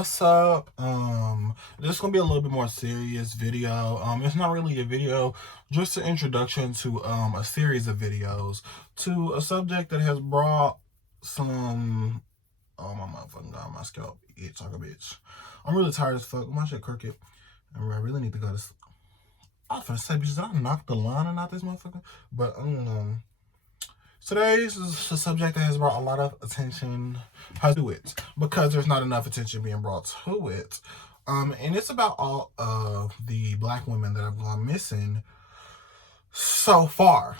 What's up? This is gonna be a little bit more serious video. It's not really a video, just an introduction to a series of videos to a subject that has brought some my motherfucking god, my scalp itch like a bitch. I'm really tired as fuck. My shit crooked. And I really need to go to sleep. I was finna say, bitch, did I knock the lining out this motherfucker? But today's is a subject that has brought a lot of attention to it because there's not enough attention being brought to it. And it's about all of the black women that have gone missing so far.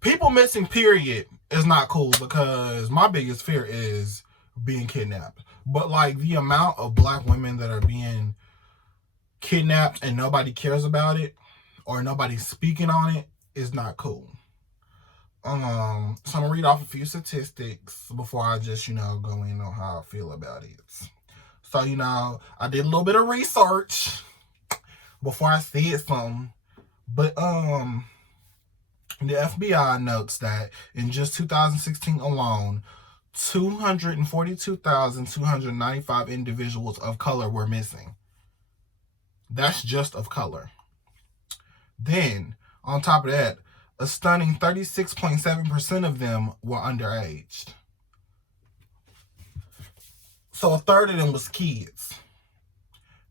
People missing, period, is not cool because my biggest fear is being kidnapped. But like the amount of black women that are being kidnapped and nobody cares about it or nobody's speaking on it is not cool. So I'm gonna read off a few statistics before I just, go in on how I feel about it. So, I did a little bit of research before I said something. But the FBI notes that in just 2016 alone, 242,295 individuals of color were missing. That's just of color. Then, on top of that, a stunning 36.7% of them were underage. So a third of them was kids.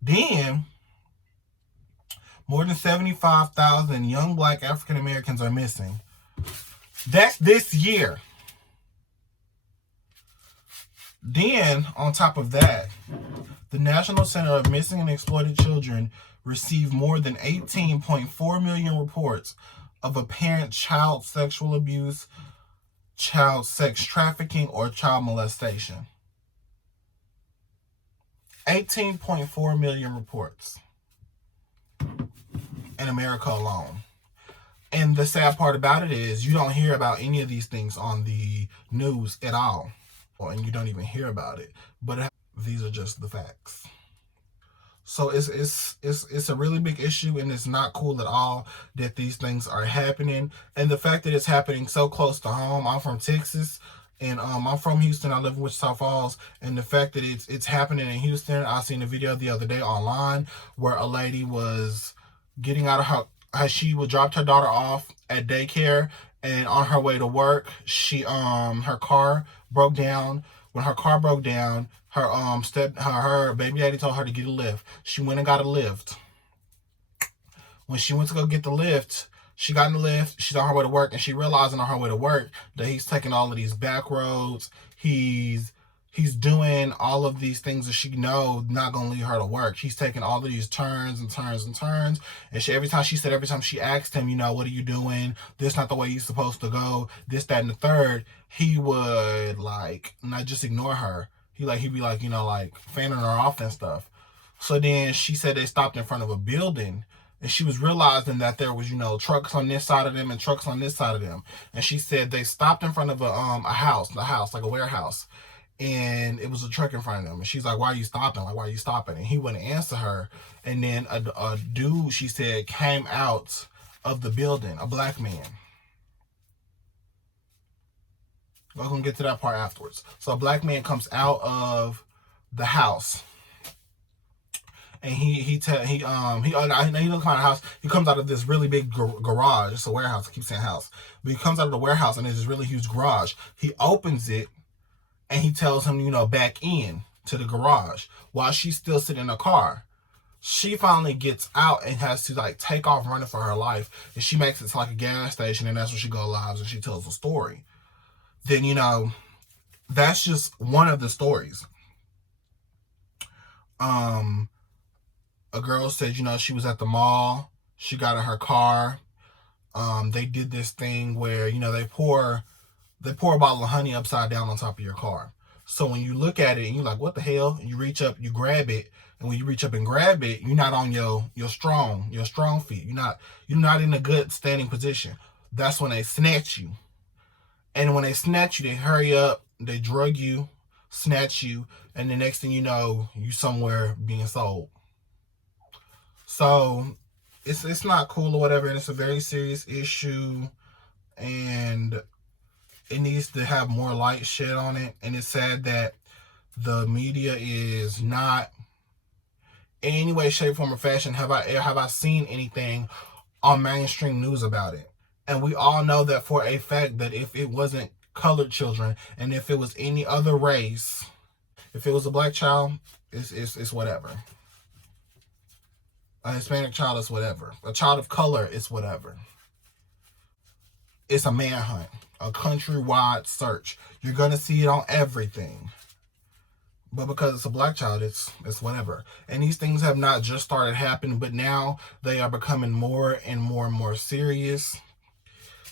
Then, more than 75,000 young black African Americans are missing. That's this year. Then, on top of that, the National Center of Missing and Exploited Children received more than 18.4 million reports of apparent child sexual abuse, child sex trafficking, or child molestation. 18.4 million reports in America alone. And the sad part about it is you don't hear about any of these things on the news at all. And you don't even hear about it. But these are just the facts. So it's a really big issue, and it's not cool at all that these things are happening. And the fact that it's happening so close to home. I'm from Texas, and I'm from Houston. I live in Wichita Falls, and the fact that it's happening in Houston, I seen a video the other day online where a lady was getting out of she dropped her daughter off at daycare, and on her way to work, her car broke down. When her car broke down, her baby daddy told her to get a lift. She went and got a lift. When she went to go get the lift, she got in the lift. She's on her way to work, and she realizing on her way to work that he's taking all of these back roads. He's doing all of these things that she know not gonna lead her to work. She's taking all of these turns and turns and turns. And every time she asked him, what are you doing? This not the way you're supposed to go. This, that, and the third. He would not just ignore her. He'd be fanning her off and stuff. So then she said they stopped in front of a building, and she was realizing that there was, trucks on this side of them and trucks on this side of them. And she said they stopped in front of a house, like a warehouse. And it was a truck in front of them. And she's like, why are you stopping? Why are you stopping? And he wouldn't answer her. And then a dude, she said, came out of the building, a black man. We're going to get to that part afterwards. So a black man comes out of the house. And he doesn't come out of the house. He comes out of this really big garage. It's a warehouse. I keep saying house. But he comes out of the warehouse, and there's this really huge garage. He opens it, and he tells him, back in to the garage while she's still sitting in the car. She finally gets out and has to take off running for her life. And she makes it to a gas station, and that's where she goes live and she tells the story. Then, that's just one of the stories. A girl said, she was at the mall. She got in her car. They did this thing where, they pour a bottle of honey upside down on top of your car. So when you look at it and you're like, what the hell? And you reach up, you grab it. And when you reach up and grab it, you're not on your strong feet. You're not in a good standing position. That's when they snatch you. And when they snatch you, they hurry up, they drug you, snatch you, and the next thing you know, you somewhere being sold. So it's not cool or whatever, and it's a very serious issue, and it needs to have more light shed on it. And it's sad that the media is not in any way, shape, form, or fashion have I seen anything on mainstream news about it. And we all know that for a fact that if it wasn't colored children and if it was any other race, if it was a black child, it's whatever. A Hispanic child is whatever. A child of color is whatever. It's a manhunt, a countrywide search. You're going to see it on everything. But because it's a black child, it's whatever. And these things have not just started happening, but now they are becoming more and more serious.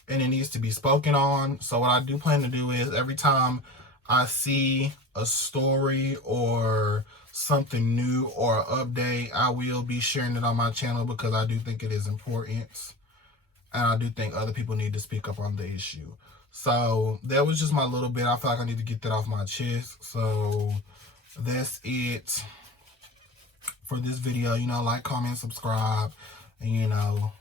And it needs to be spoken on. So what I do plan to do is every time I see a story or something new or an update, I will be sharing it on my channel because I do think it is important. And I do think other people need to speak up on the issue. So that was just my little bit. I feel like I need to get that off my chest. So that's it for this video. You know, like, comment, subscribe, and you know,